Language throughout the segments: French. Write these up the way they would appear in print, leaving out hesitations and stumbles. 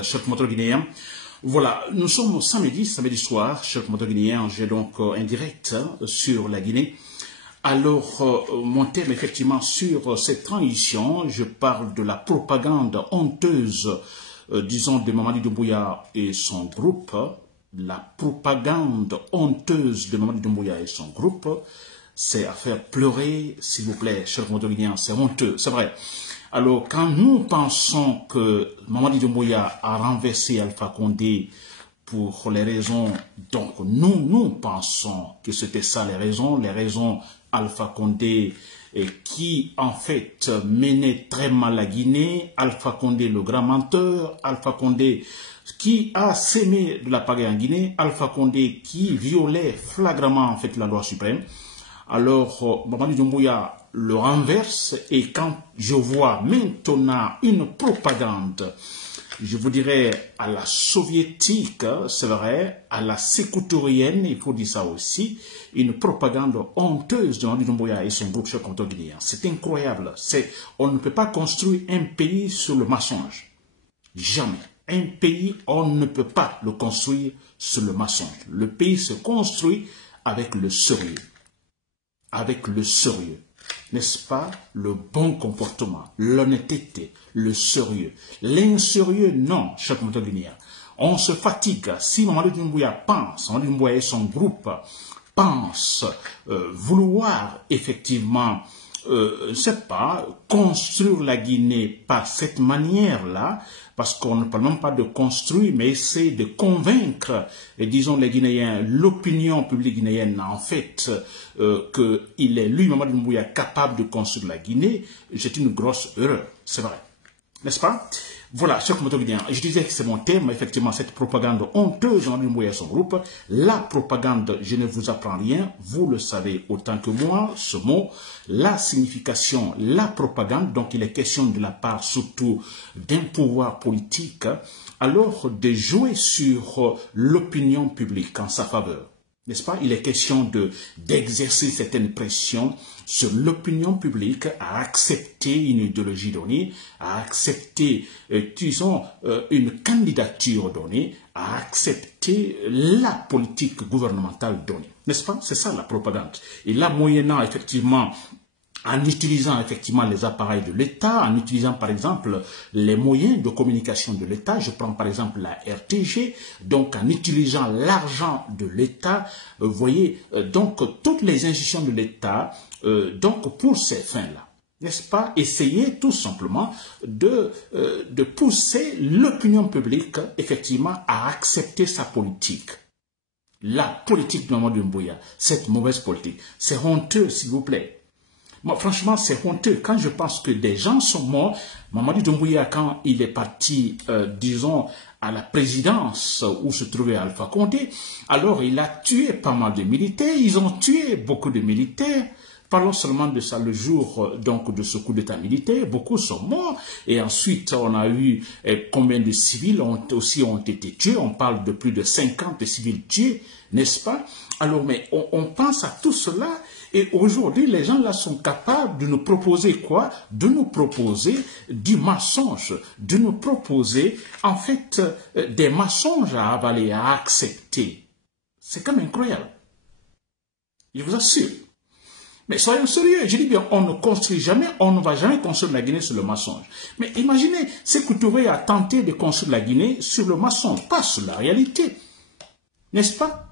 Chers combattants guinéens, voilà, nous sommes samedi soir, chers combattants guinéens, j'ai donc un direct sur la Guinée. Alors, mon thème effectivement sur cette transition, je parle de la propagande honteuse, disons, de Mamadi Doumbouya et son groupe. La propagande honteuse de Mamadi Doumbouya et son groupe, c'est à faire pleurer, s'il vous plaît, chers combattants guinéens, c'est honteux, c'est vrai. Alors, quand nous pensons que Mamadi Doumbouya a renversé Alpha Condé pour les raisons, donc nous pensons que c'était ça les raisons Alpha Condé qui en fait menait très mal la Guinée, Alpha Condé le grand menteur, Alpha Condé qui a sémé de la pagaille en Guinée, Alpha Condé qui violait flagramment en fait la loi suprême. Alors, Mamadi Doumbouya le renverse et quand je vois maintenant une propagande, je vous dirais à la soviétique, c'est vrai, à la sécoutourienne, il faut dire ça aussi, une propagande honteuse de Mamadi Doumbouya et son groupe chef combattants guinéen. C'est incroyable. On ne peut pas construire un pays sur le mensonge. Jamais. Un pays, on ne peut pas le construire sur le mensonge. Le pays se construit avec le sérieux. Avec le sérieux, n'est-ce pas, le bon comportement, l'honnêteté, le sérieux. L'insérieux, non, chers combattants guinéens. On se fatigue. Si Mamadi Doumbouya Mamadi Doumbouya et son groupe pensent vouloir effectivement, je ne sais pas, construire la Guinée par cette manière-là, parce qu'on ne parle même pas de construire, mais essayer de convaincre, et disons les Guinéens, l'opinion publique guinéenne, en fait, qu'il est lui, Mamadi Doumbouya, capable de construire la Guinée, c'est une grosse erreur, c'est vrai. N'est-ce pas? Voilà, chers combattants guinéens, je disais que c'est mon thème, effectivement, cette propagande honteuse en Doumbouya et son groupe. La propagande, je ne vous apprends rien, vous le savez autant que moi, ce mot, la signification, la propagande, donc il est question de la part surtout d'un pouvoir politique, alors de jouer sur l'opinion publique en sa faveur. N'est-ce pas? Il est question d'exercer certaines pressions sur l'opinion publique à accepter une idéologie donnée, à accepter, disons, une candidature donnée, à accepter la politique gouvernementale donnée. N'est-ce pas? C'est ça la propagande. Et là, moyennant effectivement, en utilisant effectivement les appareils de l'État, en utilisant par exemple les moyens de communication de l'État, je prends par exemple la RTG, donc en utilisant l'argent de l'État, vous voyez, donc toutes les institutions de l'État, donc pour ces fins-là, n'est-ce pas, essayer tout simplement de pousser l'opinion publique effectivement à accepter sa politique. La politique de Mamadi Doumbouya, cette mauvaise politique, c'est honteux s'il vous plaît. Moi, franchement, c'est honteux. Quand je pense que des gens sont morts, Mamadi Doumbouya, quand il est parti, disons, à la présidence où se trouvait Alpha Condé, alors il a tué pas mal de militaires. Ils ont tué beaucoup de militaires. Parlons seulement de ça le jour donc de ce coup d'état militaire. Beaucoup sont morts. Et ensuite, on a eu combien de civils ont été tués. On parle de plus de 50 civils tués, n'est-ce pas? Alors, mais on pense à tout cela. Et aujourd'hui, les gens là sont capables de nous proposer quoi? De nous proposer du mensonge, de nous proposer en fait des mensonges à avaler, à accepter. C'est quand même incroyable. Je vous assure. Mais soyons sérieux, je dis bien, on ne construit jamais, on ne va jamais construire la Guinée sur le mensonge. Mais imaginez, Sékou Touré a tenté de construire la Guinée sur le mensonge, pas sur la réalité. N'est-ce pas?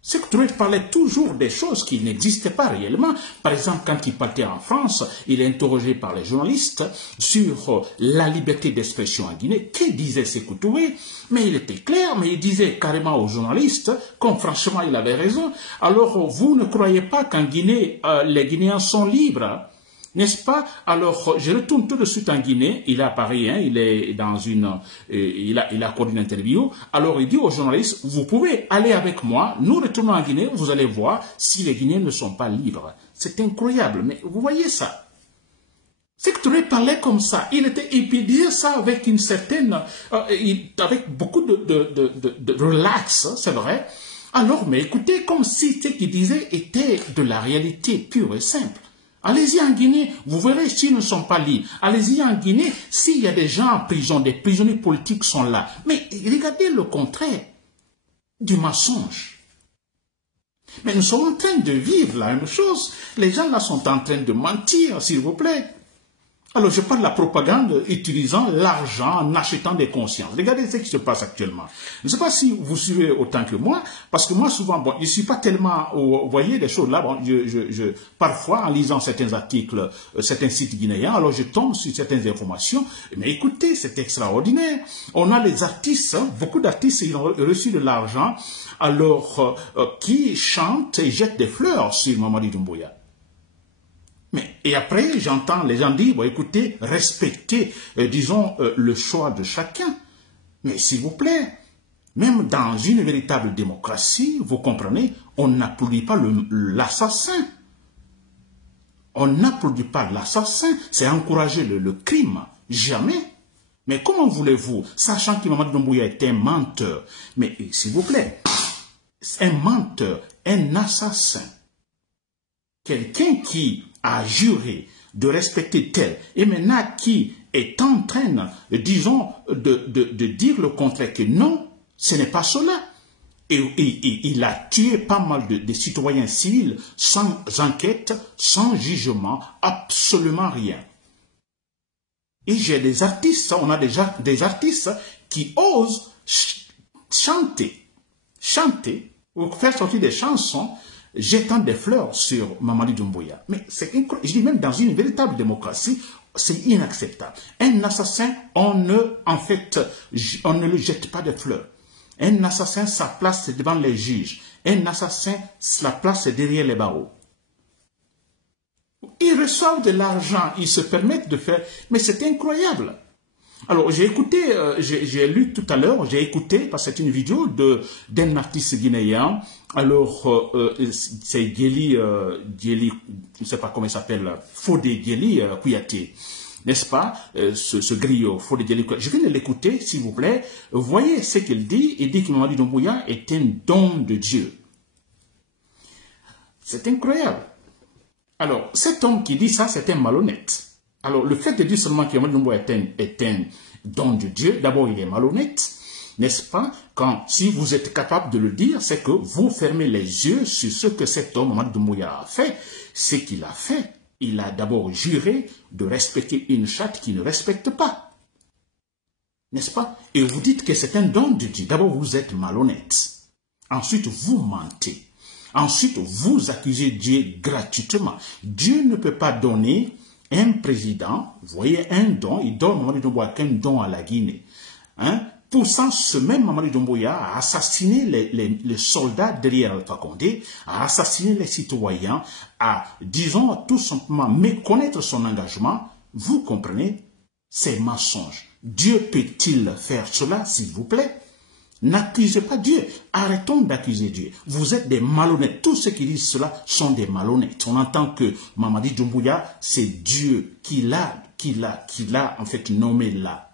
Sékou Touré parlait toujours des choses qui n'existaient pas réellement. Par exemple, quand il partait en France, il est interrogé par les journalistes sur la liberté d'expression en Guinée. Que disait Sékou Touré? Mais il était clair, mais il disait carrément aux journalistes, comme franchement il avait raison. Alors, vous ne croyez pas qu'en Guinée, les Guinéens sont libres? N'est-ce pas? Alors, je retourne tout de suite en Guinée. Il est à Paris, hein, il est dans il a accordé une interview. Alors, il dit aux journalistes, vous pouvez aller avec moi. Nous retournons en Guinée. Vous allez voir si les Guinéens ne sont pas libres. C'est incroyable. Mais vous voyez ça? Sékou Touré parlait comme ça. Il disait ça avec une certaine, avec beaucoup de relax, c'est vrai. Alors, mais écoutez, comme si ce qu'il disait était de la réalité pure et simple. Allez-y en Guinée, vous verrez s'ils ne sont pas libres. Allez-y en Guinée, s'il y a des gens en prison, des prisonniers politiques sont là. Mais regardez le contraire du mensonge. Mais nous sommes en train de vivre la même chose. Les gens là sont en train de mentir, s'il vous plaît. Alors, je parle de la propagande utilisant l'argent en achetant des consciences. Regardez ce qui se passe actuellement. Je ne sais pas si vous suivez autant que moi, parce que moi, souvent, bon, je ne suis pas tellement, vous voyez, les choses là, bon, parfois, en lisant certains articles, certains sites guinéens, alors je tombe sur certaines informations, mais écoutez, c'est extraordinaire. On a les artistes, hein, beaucoup d'artistes, ils ont reçu de l'argent, alors, qui chantent et jettent des fleurs sur Mamadi Doumbouya. Mais, et après, j'entends les gens dire, bon, écoutez, respectez, disons, le choix de chacun. Mais s'il vous plaît, même dans une véritable démocratie, vous comprenez, on n'applaudit pas l'assassin. On n'applaudit pas l'assassin, c'est encourager le crime. Jamais. Mais comment voulez-vous, sachant que Mamadi Doumbouya est un menteur, mais s'il vous plaît, un menteur, un assassin, quelqu'un qui a juré de respecter tel, et maintenant qui est en train, disons, de dire le contraire, que non, ce n'est pas cela. Et il a tué pas mal de citoyens civils sans enquête, sans jugement, absolument rien. Et j'ai des artistes, on a déjà des artistes qui osent chanter, ou faire sortir des chansons jetant des fleurs sur Mamadi Doumbouya. Mais c'est incroyable. Je dis même dans une véritable démocratie, c'est inacceptable. Un assassin, on ne le jette pas de fleurs. Un assassin, sa place c'est devant les juges. Un assassin, sa place c'est derrière les barreaux. Ils reçoivent de l'argent, ils se permettent de faire, mais c'est incroyable. Alors, j'ai écouté, j'ai lu tout à l'heure, j'ai écouté, parce que c'est une vidéo d'un artiste guinéen. Alors, c'est Djeli, je ne sais pas comment il s'appelle, Fodé Djeli Kouyaté, n'est-ce pas, ce griot, Fodé Djeli Kouyaté. Je viens de l'écouter, s'il vous plaît. Voyez ce qu'il dit. Il dit que Mamadi Doumbouya est un don de Dieu. C'est incroyable. Alors, cet homme qui dit ça, c'est un malhonnête. Alors, le fait de dire seulement que Mamadi Doumbouya est un don de Dieu, d'abord, il est malhonnête, n'est-ce pas? Si vous êtes capable de le dire, c'est que vous fermez les yeux sur ce que cet homme, Mamadi Doumbouya, a fait. Ce qu'il a fait, il a d'abord juré de respecter une charte qu'il ne respecte pas. N'est-ce pas? Et vous dites que c'est un don de Dieu. D'abord, vous êtes malhonnête. Ensuite, vous mentez. Ensuite, vous accusez Dieu gratuitement. Dieu ne peut pas donner un président, vous voyez, un don, il donne Mamadi Doumbouya qu'un don à la Guinée. Hein? Pourtant, ce même Mamadi Doumbouya a assassiné les soldats derrière Alpha Condé, a assassiné les citoyens, a, disons, tout simplement méconnaître son engagement. Vous comprenez? C'est mensonge. Dieu peut-il faire cela, s'il vous plaît? N'accusez pas Dieu. Arrêtons d'accuser Dieu. Vous êtes des malhonnêtes. Tous ceux qui disent cela sont des malhonnêtes. On entend que Mamadi Doumbouya, c'est Dieu qui l'a en fait nommé là.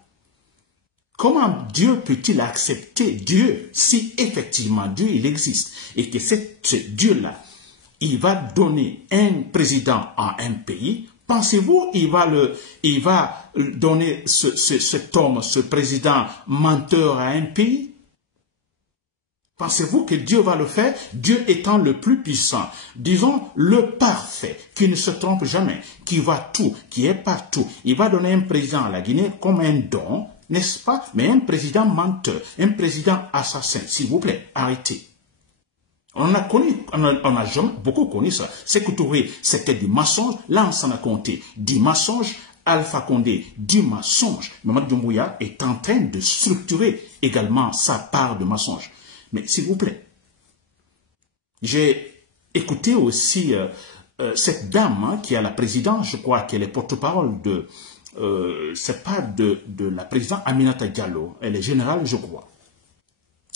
Comment Dieu peut-il accepter Dieu si effectivement Dieu il existe et que ce Dieu-là, il va donner un président à un pays? Pensez-vous il va donner cet homme, ce président menteur à un pays? Pensez-vous que Dieu va le faire? Dieu étant le plus puissant, disons le parfait, qui ne se trompe jamais, qui va tout, qui est partout. Il va donner un président à la Guinée comme un don, n'est-ce pas? Mais un président menteur, un président assassin. S'il vous plaît, arrêtez. On a beaucoup connu ça. C'est que Touré, c'était du mensonge. Là, on s'en a compté. Du mensonge. Alpha Condé, du mensonge. Mamadi Doumbouya est en train de structurer également sa part de mensonge. Mais s'il vous plaît, j'ai écouté aussi cette dame hein, qui a la présidence, je crois qu'elle est porte-parole de, c'est pas de la présidente Aminata Diallo, elle est générale, je crois.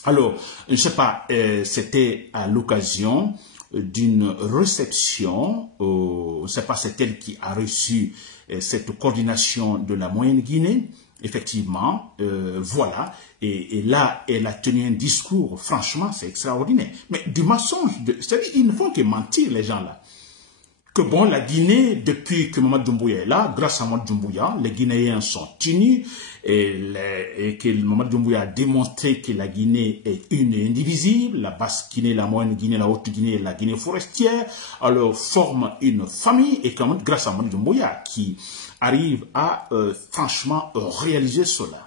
Alors, je ne sais pas, c'était à l'occasion d'une réception, je ne sais pas, c'est elle qui a reçu cette coordination de la Moyenne Guinée. Effectivement, voilà, et là, elle a tenu un discours, franchement, c'est extraordinaire. Mais du mensonge, c'est-à-dire, ils ne font que mentir, les gens-là. que bon, la Guinée, depuis que Mamadou Doumbouya est là, grâce à Mamadou Doumbouya, les Guinéens sont unis et que Mamadou Doumbouya a démontré que la Guinée est une et indivisible, la basse Guinée, la moyenne Guinée, la haute Guinée et la Guinée forestière, alors forment une famille et quand même, grâce à Mamadou Doumbouya qui arrive à franchement réaliser cela.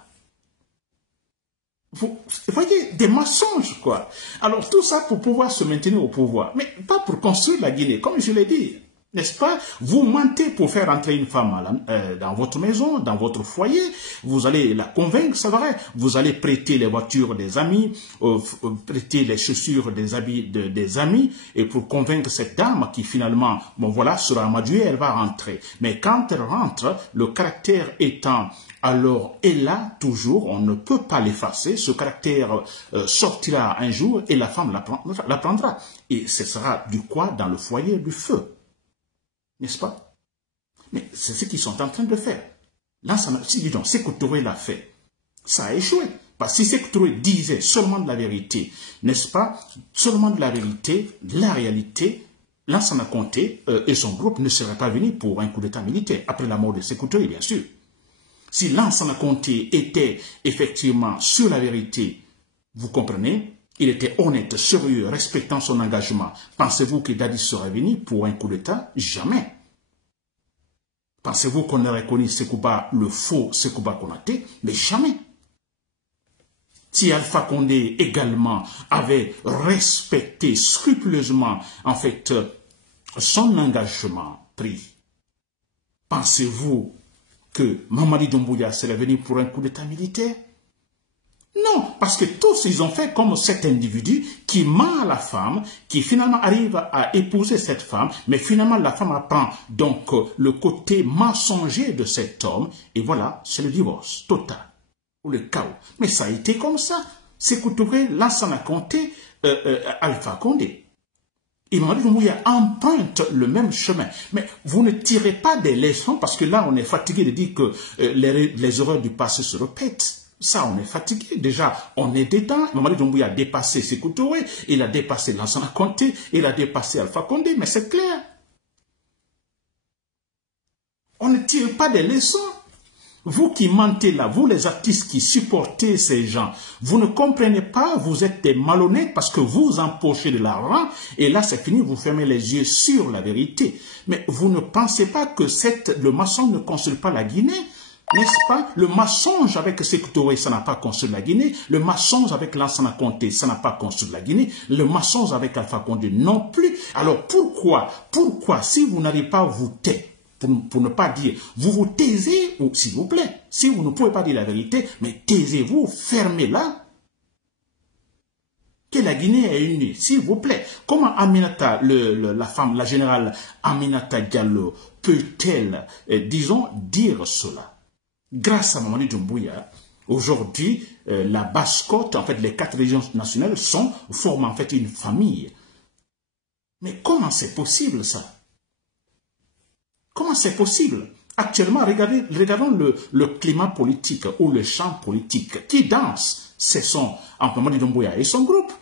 Vous voyez, des mensonges, quoi. Alors, tout ça pour pouvoir se maintenir au pouvoir. Mais pas pour construire la Guinée, comme je l'ai dit. N'est-ce pas? Vous mentez pour faire entrer une femme dans votre maison, dans votre foyer. Vous allez la convaincre, c'est vrai. Vous allez prêter les voitures des amis, prêter les chaussures des habits des amis, et pour convaincre cette dame qui finalement, bon voilà, sera amadouée, elle va rentrer. Mais quand elle rentre, le caractère étant alors est là toujours, on ne peut pas l'effacer, ce caractère sortira un jour et la femme la prendra. Et ce sera du quoi dans le foyer du feu. N'est-ce pas? Mais c'est ce qu'ils sont en train de faire. Là, si donc, Sékou Touré l'a fait, ça a échoué. Parce que si Sékou Touré disait seulement de la vérité, n'est-ce pas? Seulement de la vérité, la réalité, Lansana Conté et son groupe ne seraient pas venus pour un coup d'état militaire, après la mort de Sékou Touré, bien sûr. Si Lansana Conté était effectivement sur la vérité, vous comprenez, il était honnête, sérieux, respectant son engagement. Pensez-vous que Dadi serait venu pour un coup d'État? Jamais. Pensez-vous qu'on aurait connu Sekouba, le faux Sekouba Konaté? Mais jamais. Si Alpha Condé également avait respecté scrupuleusement, en fait, son engagement pris, pensez-vous que Mamadi Doumbouya serait venu pour un coup d'État militaire? Non, parce que tous ils ont fait comme cet individu qui ment à la femme, qui finalement arrive à épouser cette femme, mais finalement la femme apprend donc le côté mensonger de cet homme, et voilà, c'est le divorce total, ou le chaos. Mais ça a été comme ça. Sékou Touré, Lansana Conté, Alpha Condé. Et Mamadi Doumbouya emprunte le même chemin. Mais vous ne tirez pas des leçons, parce que là on est fatigué de dire que les erreurs du passé se répètent. Ça, on est fatigué. Déjà, on est dedans. Mamadi Doumbouya a dépassé Sékou Touré, il a dépassé Lansana Conté, il a dépassé Alpha Condé, mais c'est clair. On ne tire pas des leçons. Vous qui mentez là, vous les artistes qui supportez ces gens, vous ne comprenez pas, vous êtes des malhonnêtes parce que vous empochez de l'argent et là c'est fini, vous fermez les yeux sur la vérité. Mais vous ne pensez pas que le maçon ne construit pas la Guinée? N'est-ce pas? Le mensonge avec Sékou Touré, ça n'a pas construit la Guinée. Le mensonge avec Lansana Conté, ça n'a pas construit la Guinée. Le mensonge avec Alpha Condé non plus. Alors pourquoi, si vous n'arrivez pas à vous taire, pour ne pas dire, vous vous taisez, ou s'il vous plaît, si vous ne pouvez pas dire la vérité, mais taisez-vous, fermez-la. Que la Guinée est unie, s'il vous plaît. Comment Aminata, la femme, la générale Aminata Diallo, peut-elle, disons, dire cela? Grâce à Mamadi Doumbouya, aujourd'hui, la Basse-Côte, en fait, les 4 régions nationales forment en fait une famille. Mais comment c'est possible ça? Comment c'est possible? Actuellement, regardons le climat politique ou le champ politique. Qui danse? Ce sont Mamadi Doumbouya et son groupe.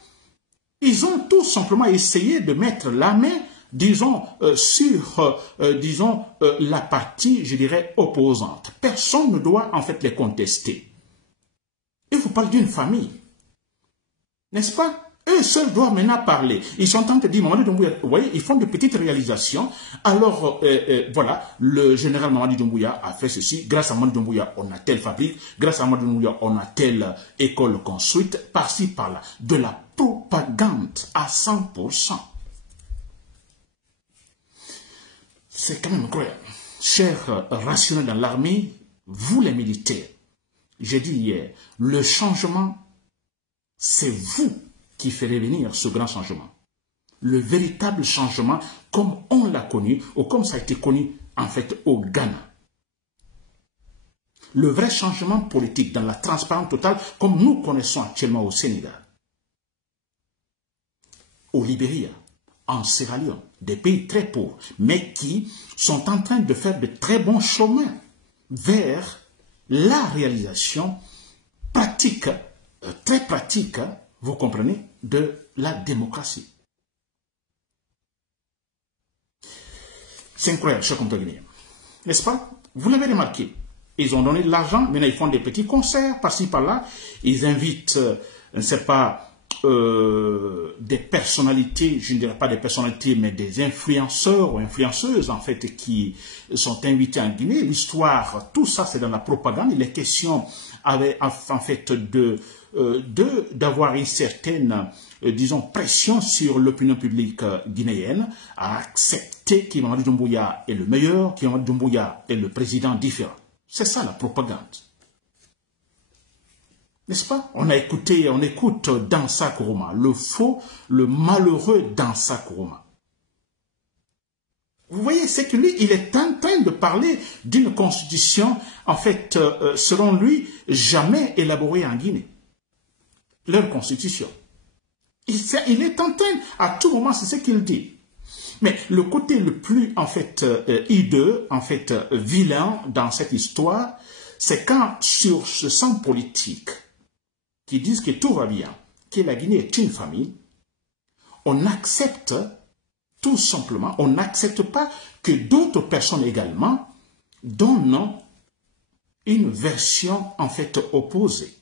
Ils ont tout simplement essayé de mettre la main, disons, sur, la partie, je dirais, opposante. Personne ne doit, en fait, les contester. Et vous parlez d'une famille. N'est-ce pas? Eux seuls doivent maintenant parler. Ils sont en train de dire, Mamadi Doumbouya, vous voyez, ils font de petites réalisations. Alors, voilà, le général Mamadi Doumbouya a fait ceci. Grâce à Mamadi Doumbouya, on a telle fabrique. Grâce à Mamadi Doumbouya, on a telle école construite. Par-ci, par-là. De la propagande à 100%. C'est quand même incroyable. Chers rationnels dans l'armée, vous les militaires, j'ai dit hier, le changement, c'est vous qui ferez venir ce grand changement. Le véritable changement, comme on l'a connu, ou comme ça a été connu en fait au Ghana. Le vrai changement politique dans la transparence totale, comme nous connaissons actuellement au Sénégal, au Libéria, en Sierra Leone, des pays très pauvres, mais qui sont en train de faire de très bons chemins vers la réalisation pratique, très pratique, vous comprenez, de la démocratie. C'est incroyable, chers compatriotes guinéens. N'est-ce pas? Vous l'avez remarqué. Ils ont donné de l'argent, maintenant ils font des petits concerts par-ci, par-là. Ils invitent, je ne sais pas, des personnalités, je ne dirais pas des personnalités, mais des influenceurs ou influenceuses, en fait, qui sont invités en Guinée. L'histoire, tout ça, c'est dans la propagande. Il est question, en fait, d'avoir une certaine, disons, pression sur l'opinion publique guinéenne à accepter qu'Imamadi Doumbouya est le meilleur, qu'Imamadi Doumbouya est le président différent. C'est ça la propagande. N'est-ce pas? On écoute Dansa Kourouma, le faux, le malheureux Dansa Kourouma. Vous voyez, c'est que lui, il est en train de parler d'une constitution, en fait, selon lui, jamais élaborée en Guinée. Leur constitution. Il est en train, à tout moment, c'est ce qu'il dit. Mais le côté le plus, en fait, hideux, en fait, vilain dans cette histoire, c'est quand, sur ce sang politique, qui disent que tout va bien, que la Guinée est une famille, on accepte, tout simplement, on n'accepte pas que d'autres personnes également donnent une version, en fait, opposée.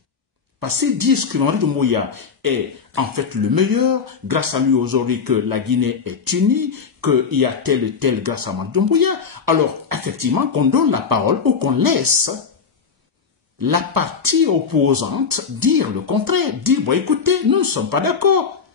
Parce qu'ils disent que Mamadi Doumbouya est en fait le meilleur, grâce à lui aujourd'hui que la Guinée est unie, qu'il y a tel et tel grâce à Mamadi Doumbouya. Alors, effectivement, qu'on donne la parole ou qu'on laisse la partie opposante dire le contraire, dire, bon écoutez, nous ne sommes pas d'accord.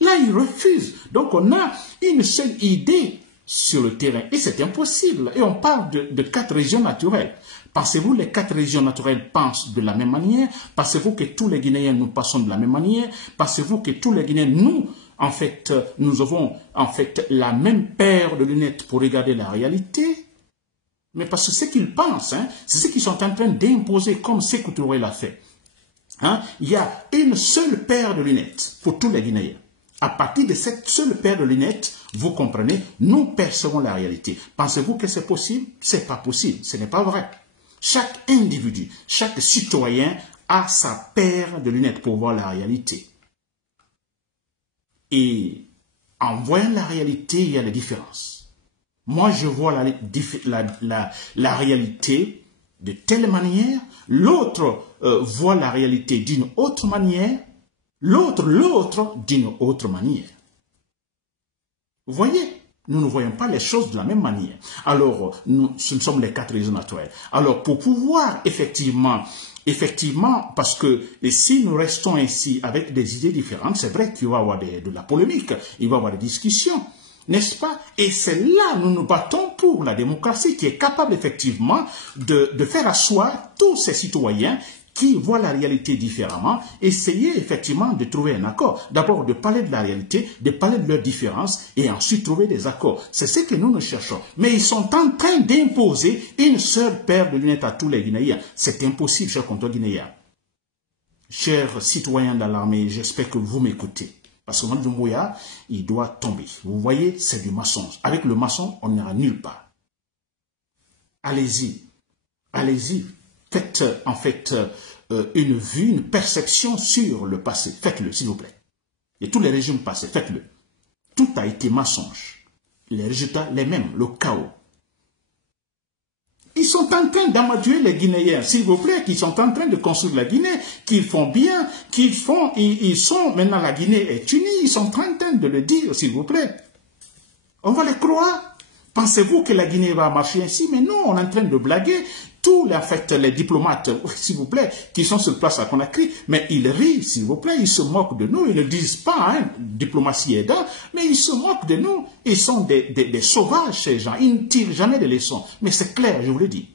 Là, ils refusent. Donc, on a une seule idée sur le terrain et c'est impossible. Et on parle de 4 régions naturelles. Pensez-vous les 4 régions naturelles pensent de la même manière? Pensez-vous que tous les Guinéens nous passons de la même manière? Pensez-vous que tous les Guinéens, nous, en fait, nous avons en fait la même paire de lunettes pour regarder la réalité? Mais parce que ce qu'ils pensent, hein, c'est ce qu'ils sont en train d'imposer comme Sékou Touré l'a fait. Hein? Il y a une seule paire de lunettes pour tous les Guinéens. À partir de cette seule paire de lunettes, vous comprenez, nous percevons la réalité. Pensez-vous que c'est possible? Ce n'est pas possible, ce n'est pas vrai. Chaque individu, chaque citoyen a sa paire de lunettes pour voir la réalité. Et en voyant la réalité, il y a des différences. Moi, je vois la réalité de telle manière, l'autre voit la réalité d'une autre manière, l'autre d'une autre manière. Vous voyez? Nous ne voyons pas les choses de la même manière. Alors, ce sommes les 4 régions naturelles. Alors, pour pouvoir effectivement, parce que si nous restons ainsi avec des idées différentes, c'est vrai qu'il va y avoir de la polémique, il va y avoir des discussions, n'est-ce pas? Et c'est là nous nous battons pour la démocratie qui est capable effectivement de faire asseoir tous ces citoyens qui voient la réalité différemment, essayer effectivement de trouver un accord. D'abord de parler de la réalité, de parler de leurs différences et ensuite trouver des accords. C'est ce que nous cherchons. Mais ils sont en train d'imposer une seule paire de lunettes à tous les Guinéens. C'est impossible, chers compatriotes guinéens. Chers citoyens de l'armée, j'espère que vous m'écoutez. Parce que Mamadi Doumbouya, il doit tomber. Vous voyez, c'est du mensonge. Avec le mensonge, on n'ira nulle part. Allez-y. Allez-y. Faites en fait une vue, une perception sur le passé. Faites-le, s'il vous plaît. Et tous les régimes passés, faites-le. Tout a été mensonge. Les résultats, les mêmes, le chaos. Ils sont en train d'amadouer les Guinéens, s'il vous plaît, qui sont en train de construire la Guinée, qu'ils font bien, ils sont, maintenant la Guinée est unie, ils sont en train de le dire, s'il vous plaît. On va les croire. Pensez-vous que la Guinée va marcher ainsi? Mais non, on est en train de blaguer. Tous les diplomates, s'il vous plaît, qui sont sur place à Conakry, mais ils rient, s'il vous plaît, ils se moquent de nous, ils ne disent pas, hein, diplomatie aidant, mais ils se moquent de nous. Ils sont des sauvages, ces gens. Ils ne tirent jamais de leçons. Mais c'est clair, je vous le dis.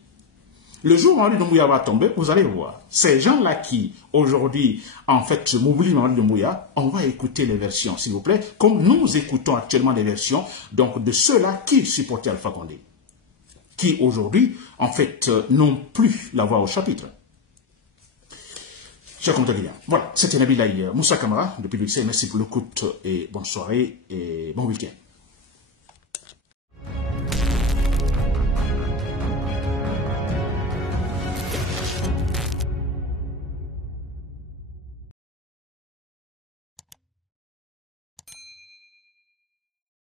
Le jour où Mamadi Doumbouya va tomber, vous allez voir. Ces gens-là qui, aujourd'hui, en fait, se mobilisent Mamadi Doumbouya, on va écouter les versions, s'il vous plaît, comme nous écoutons actuellement les versions, donc de ceux-là qui supportaient Alpha Condé, qui aujourd'hui, en fait, n'ont plus la voix au chapitre. Chers compatriotes, voilà, c'était Nabil Moussa Kamara, depuis Bruxelles. Merci pour l'écoute et bonne soirée et bon week-end.